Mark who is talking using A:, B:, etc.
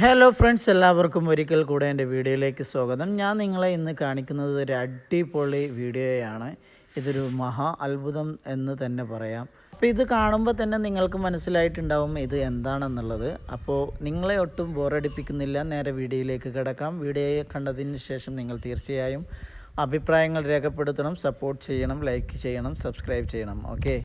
A: Hello friends എല്ലാവർക്കും ഒരിക്കൽ കൂടെ എന്റെ വീഡിയോയിലേക്ക് സ്വാഗതം. ഞാൻ നിങ്ങളെ ഇന്ന് കാണിക്കുന്നത് ഒരു അടിപൊളി വീഡിയോയാണ്. ഇതൊരു മഹാ അത്ഭുതം എന്ന് തന്നെ പറയാം. അപ്പോൾ ഇത് കാണുമ്പോൾ തന്നെ നിങ്ങൾക്ക് മനസ്സിലായിട്ടുണ്ടാവും ഇത് എന്താണെന്നുള്ളത്. അപ്പോൾ നിങ്ങളെ ഒട്ടും ബോറടിപ്പിക്കുന്നില്ല. നേരെ വീഡിയോയിലേക്ക് കിടക്കാം. വീഡിയോ കണ്ടതിന് ശേഷം നിങ്ങൾ തീർച്ചയായും അഭിപ്രായങ്ങൾ രേഖപ്പെടുത്തണം സപ്പോർട്ട് ചെയ്യണം ലൈക്ക് ചെയ്യണം സബ്സ്ക്രൈബ് ചെയ്യണം. ഓക്കെ?